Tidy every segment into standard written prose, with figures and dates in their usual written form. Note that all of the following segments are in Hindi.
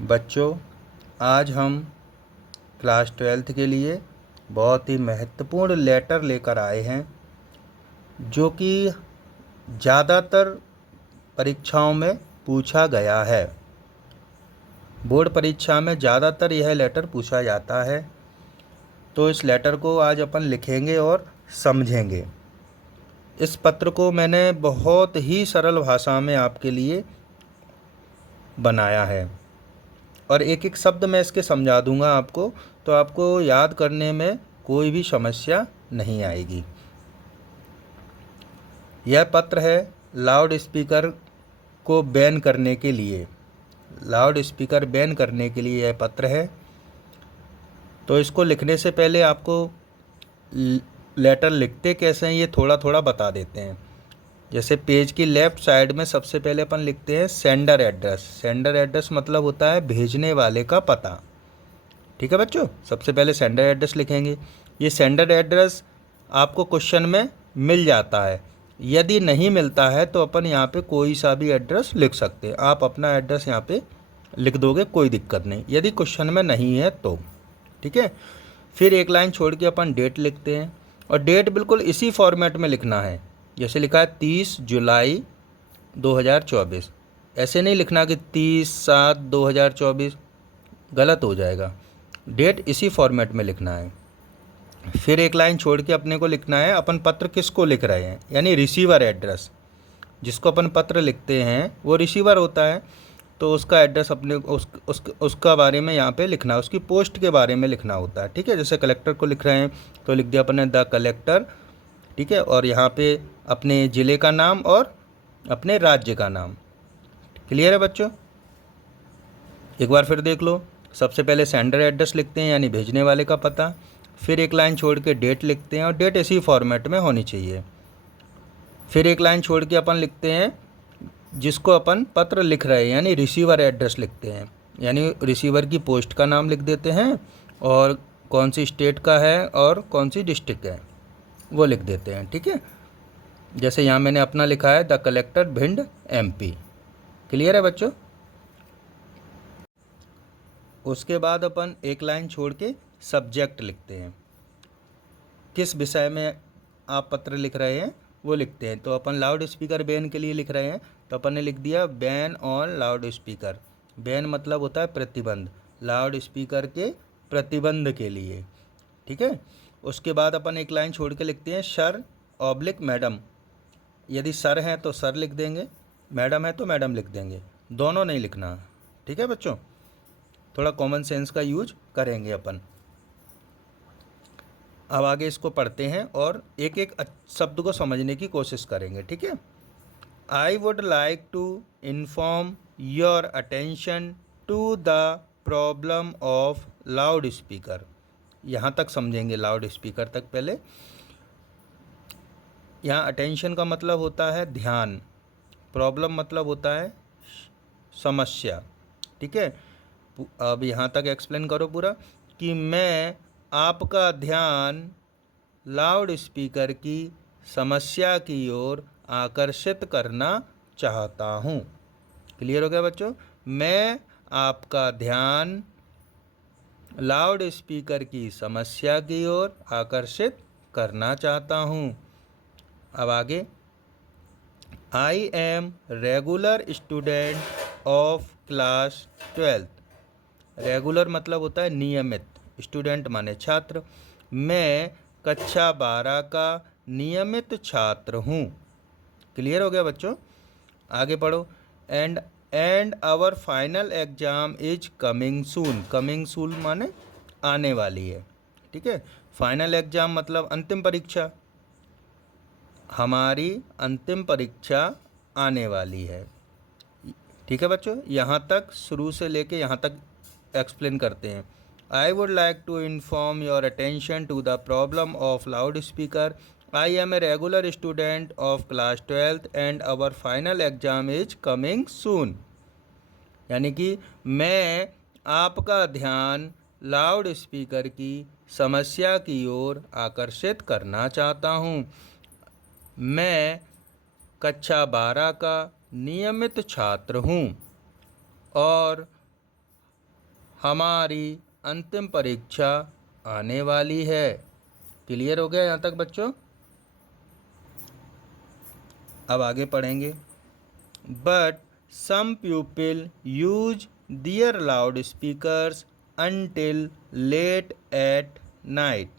बच्चों, आज हम क्लास 12th के लिए बहुत ही महत्वपूर्ण लेटर लेकर आए हैं जो कि ज़्यादातर परीक्षाओं में पूछा गया है। बोर्ड परीक्षा में ज़्यादातर यह लेटर पूछा जाता है, तो इस लेटर को आज अपन लिखेंगे और समझेंगे। इस पत्र को मैंने बहुत ही सरल भाषा में आपके लिए बनाया है और एक एक शब्द मैं इसके समझा दूंगा आपको, तो आपको याद करने में कोई भी समस्या नहीं आएगी। यह पत्र है लाउड स्पीकर को बैन करने के लिए। लाउड स्पीकर बैन करने के लिए यह पत्र है। तो इसको लिखने से पहले आपको लेटर लिखते कैसे हैं ये थोड़ा थोड़ा बता देते हैं। जैसे पेज की लेफ़्ट साइड में सबसे पहले अपन लिखते हैं सेंडर एड्रेस। सेंडर एड्रेस मतलब होता है भेजने वाले का पता। ठीक है बच्चों, सबसे पहले सेंडर एड्रेस लिखेंगे। ये सेंडर एड्रेस आपको क्वेश्चन में मिल जाता है। यदि नहीं मिलता है तो अपन यहाँ पे कोई सा भी एड्रेस लिख सकते हैं। आप अपना एड्रेस यहाँ पे लिख दोगे, कोई दिक्कत नहीं, यदि क्वेश्चन में नहीं है तो। ठीक है, फिर एक लाइन छोड़ के अपन डेट लिखते हैं और डेट बिल्कुल इसी फॉर्मेट में लिखना है जैसे लिखा है 30 जुलाई 2024। ऐसे नहीं लिखना कि 30/7/2024, गलत हो जाएगा। डेट इसी फॉर्मेट में लिखना है। फिर एक लाइन छोड़ के अपने को लिखना है अपन पत्र किसको लिख रहे हैं, यानी रिसीवर एड्रेस। जिसको अपन पत्र लिखते हैं वो रिसीवर होता है, तो उसका एड्रेस अपने उसका बारे में यहाँ पे लिखना है, उसकी पोस्ट के बारे में लिखना होता है। ठीक है, जैसे कलेक्टर को लिख रहे हैं तो लिख दिया अपने द कलेक्टर। ठीक है, और यहाँ पे अपने ज़िले का नाम और अपने राज्य का नाम। क्लियर है बच्चों? एक बार फिर देख लो। सबसे पहले सेंडर एड्रेस लिखते हैं यानी भेजने वाले का पता, फिर एक लाइन छोड़ के डेट लिखते हैं और डेट इसी फॉर्मेट में होनी चाहिए। फिर एक लाइन छोड़ के अपन लिखते हैं जिसको अपन पत्र लिख रहे हैं यानी रिसीवर एड्रेस लिखते हैं, यानी रिसीवर की पोस्ट का नाम लिख देते हैं और कौन सी स्टेट का है और कौन सी डिस्ट्रिक्ट है वो लिख देते हैं। ठीक है, जैसे यहाँ मैंने अपना लिखा है the collector Bhind MP। Clear है बच्चों? उसके बाद अपन एक लाइन छोड़ के सब्जेक्ट लिखते हैं, किस विषय में आप पत्र लिख रहे हैं वो लिखते हैं। तो अपन लाउड स्पीकर बैन के लिए लिख रहे हैं तो अपन ने लिख दिया ban on loud speaker. Ban मतलब होता है प्रतिबंध, लाउड स्पीकर के प्रतिबंध के लिए। ठीक है, उसके बाद अपन एक लाइन छोड़ के लिखते हैं सर ऑब्लिक मैडम। यदि सर हैं तो सर लिख देंगे, मैडम है तो मैडम लिख देंगे, दोनों नहीं लिखना। ठीक है बच्चों, थोड़ा कॉमन सेंस का यूज करेंगे अपन। अब आगे इसको पढ़ते हैं और एक एक शब्द को समझने की कोशिश करेंगे। ठीक है, I would like to inform your attention to the problem of loudspeaker. यहाँ तक समझेंगे, लाउड स्पीकर तक पहले। यहाँ अटेंशन का मतलब होता है ध्यान, प्रॉब्लम मतलब होता है समस्या। ठीक है, अब यहाँ तक एक्सप्लेन करो पूरा कि मैं आपका ध्यान लाउड स्पीकर की समस्या की ओर आकर्षित करना चाहता हूँ। क्लियर हो गया बच्चों? मैं आपका ध्यान लाउड स्पीकर की समस्या की ओर आकर्षित करना चाहता हूँ। अब आगे, I am regular student of class 12। Regular मतलब होता है नियमित, स्टूडेंट माने छात्र। मैं कक्षा 12 का नियमित छात्र हूँ। क्लियर हो गया बच्चों? आगे पढ़ो। And our final exam is coming soon. Coming soon माने आने वाली है। ठीक है, फाइनल एग्जाम मतलब अंतिम परीक्षा, हमारी अंतिम परीक्षा आने वाली है। ठीक है बच्चों, यहाँ तक शुरू से लेके यहाँ तक एक्सप्लेन करते हैं। I would like to inform your attention to the problem of loudspeaker. I am a regular student of class 12th and our final exam is coming soon. यानी कि मैं आपका ध्यान लाउड स्पीकर की समस्या की ओर आकर्षित करना चाहता हूँ। मैं कक्षा 12 का नियमित छात्र हूँ और हमारी अंतिम परीक्षा आने वाली है। क्लियर हो गया यहाँ तक बच्चों? अब आगे पढ़ेंगे। But some people use their loud speakers until late at night.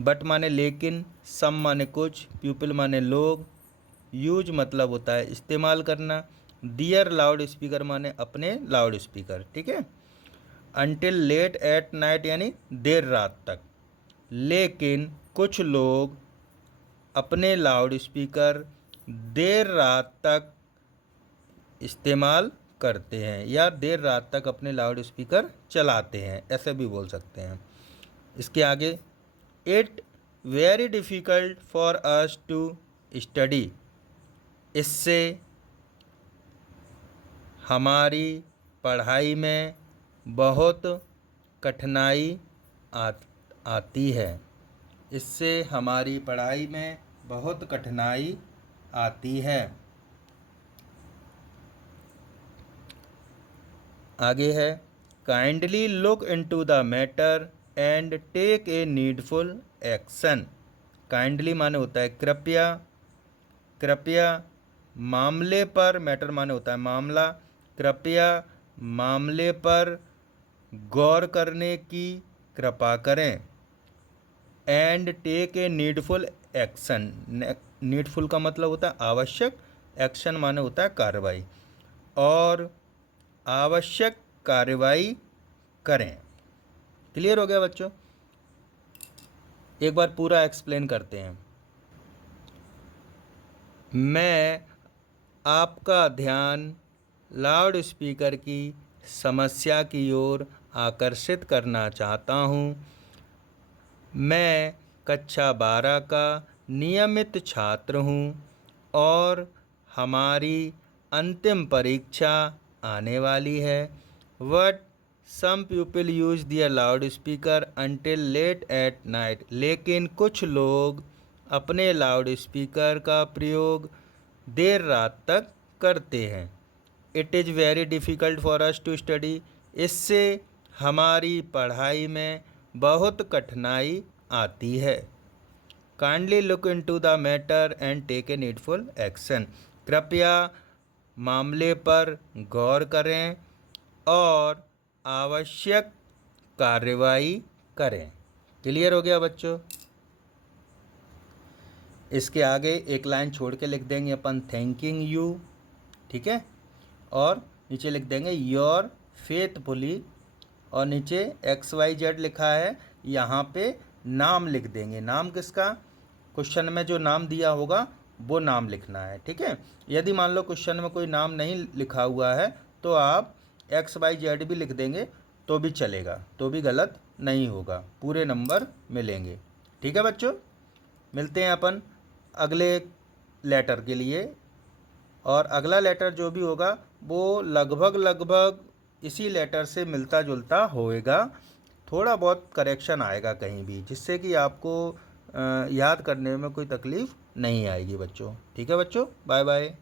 But माने लेकिन, सम माने कुछ, पीपल माने लोग, यूज मतलब होता है इस्तेमाल करना, दियर लाउड स्पीकर माने अपने लाउड स्पीकर, ठीक है। अनटिल लेट एट नाइट यानी देर रात तक। लेकिन कुछ लोग अपने लाउड स्पीकर देर रात तक इस्तेमाल करते हैं या देर रात तक अपने लाउड स्पीकर चलाते हैं, ऐसे भी बोल सकते हैं। इसके आगे, it very difficult for us to study. इससे हमारी पढ़ाई में बहुत कठिनाई आती है। इससे हमारी पढ़ाई में बहुत कठिनाई आती है। आगे है, kindly look into the matter and take a needful action. Kindly माने होता है कृपया, कृपया मामले पर, मैटर माने होता है मामला, कृपया मामले पर गौर करने की कृपा करें। And take a needful action, needful का मतलब होता है आवश्यक, एक्शन माने होता है कार्रवाई, और आवश्यक कार्रवाई करें। क्लियर हो गया बच्चों? एक बार पूरा एक्सप्लेन करते हैं। मैं आपका ध्यान लाउड स्पीकर की समस्या की ओर आकर्षित करना चाहता हूँ। मैं कक्षा 12 का नियमित छात्र हूँ और हमारी अंतिम परीक्षा आने वाली है। But some people use their loud speaker until late at night. लेकिन कुछ लोग अपने लाउड स्पीकर का प्रयोग देर रात तक करते हैं। It is very difficult for us to study. इससे हमारी पढ़ाई में बहुत कठिनाई आती है। Kindly look into the matter and take a needful action. कृपया मामले पर गौर करें और आवश्यक कार्रवाई करें। क्लियर हो गया बच्चों? इसके आगे एक लाइन छोड़ के लिख देंगे अपन थैंकिंग यू, ठीक है, और नीचे लिख देंगे योर फेथफुली, और नीचे XYZ लिखा है, यहाँ पे नाम लिख देंगे। नाम किसका? क्वेश्चन में जो नाम दिया होगा वो नाम लिखना है, ठीक है। यदि मान लो क्वेश्चन में कोई नाम नहीं लिखा हुआ है तो आप XYZ भी लिख देंगे तो भी चलेगा, तो भी गलत नहीं होगा, पूरे नंबर मिलेंगे। ठीक है बच्चों, मिलते हैं अपन अगले लेटर के लिए, और अगला लेटर जो भी होगा वो लगभग इसी लेटर से मिलता जुलता होएगा। थोड़ा बहुत करेक्शन आएगा कहीं भी, जिससे कि आपको याद करने में कोई तकलीफ़ नहीं आएगी बच्चों। ठीक है बच्चों, बाय बाय।